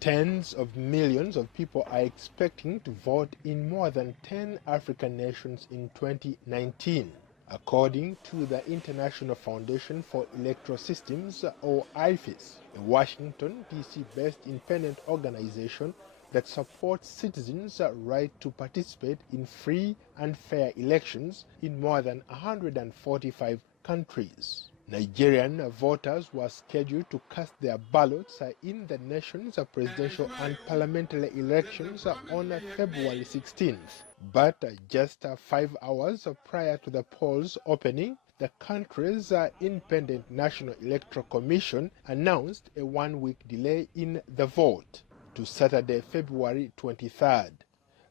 Tens of millions of people are expecting to vote in more than 10 African nations in 2019, according to the International Foundation for Electoral Systems, or IFES, a Washington, D.C.-based independent organization that supports citizens' right to participate in free and fair elections in more than 145 countries. Nigerian voters were scheduled to cast their ballots in the nation's presidential and parliamentary elections on February 16th. But just 5 hours prior to the polls opening, the country's Independent National Electoral Commission announced a one-week delay in the vote to Saturday, February 23rd.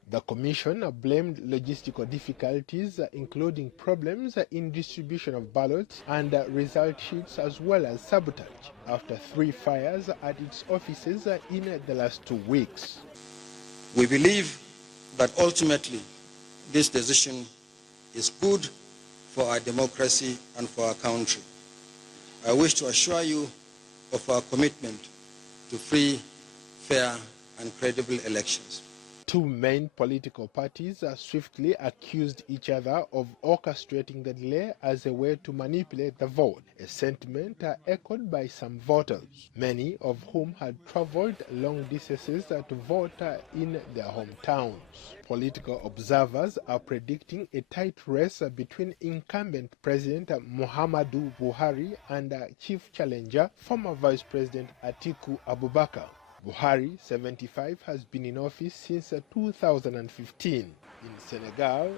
The Commission blamed logistical difficulties, including problems in distribution of ballots and result sheets, as well as sabotage, after 3 fires at its offices in the last 2 weeks. We believe that ultimately this decision is good for our democracy and for our country. I wish to assure you of our commitment to free, fair, and credible elections. 2 main political parties swiftly accused each other of orchestrating the delay as a way to manipulate the vote, a sentiment echoed by some voters, many of whom had traveled long distances to vote in their hometowns. Political observers are predicting a tight race between incumbent President Muhammadu Buhari and chief challenger, former Vice President Atiku Abubakar. Buhari, 75, has been in office since 2015. In Senegal,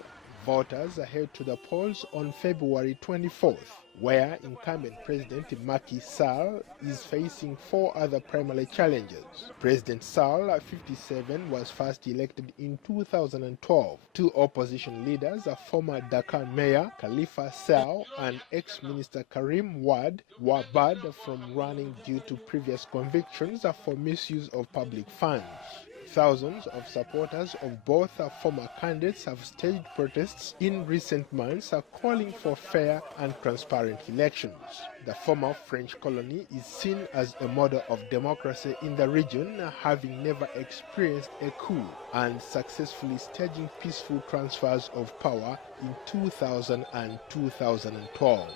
voters head to the polls on February 24th, where incumbent President Macky Sall is facing 4 other primary challengers. President Sall, 57, was first elected in 2012. 2 opposition leaders, former Dakar Mayor Khalifa Sall and ex-Minister Karim Wade, were barred from running due to previous convictions for misuse of public funds. Thousands of supporters of both former candidates have staged protests in recent months calling for fair and transparent elections. The former French colony is seen as a model of democracy in the region, having never experienced a coup and successfully staging peaceful transfers of power in 2000 and 2012.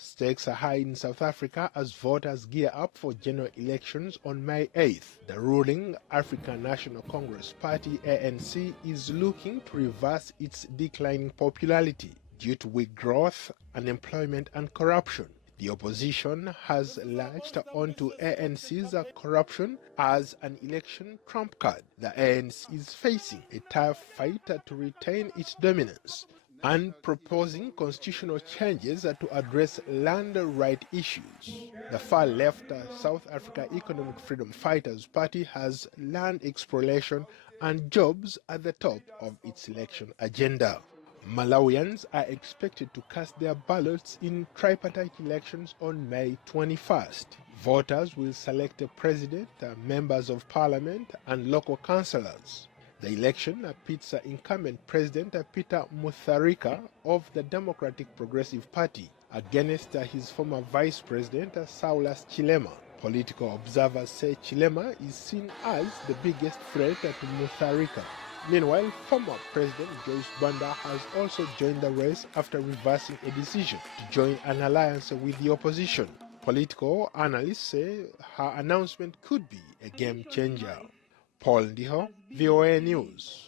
Stakes are high in South Africa as voters gear up for general elections on May 8th. The ruling African National Congress Party, ANC, is looking to reverse its declining popularity due to weak growth, unemployment, and corruption. The opposition has latched onto ANC's corruption as an election trump card. The ANC is facing a tough fight to retain its dominance and proposing constitutional changes to address land right issues. The far-left South Africa Economic Freedom Fighters Party has land exploration and jobs at the top of its election agenda. Malawians are expected to cast their ballots in tripartite elections on May 21st. Voters will select a president, members of parliament, and local councillors. The election pits incumbent President Peter Mutharika of the Democratic Progressive Party against his former Vice President Saulas Chilema. Political observers say Chilema is seen as the biggest threat to Mutharika. Meanwhile, former President Joyce Banda has also joined the race after reversing a decision to join an alliance with the opposition. Political analysts say her announcement could be a game changer. Paul Ndiho, VOA News.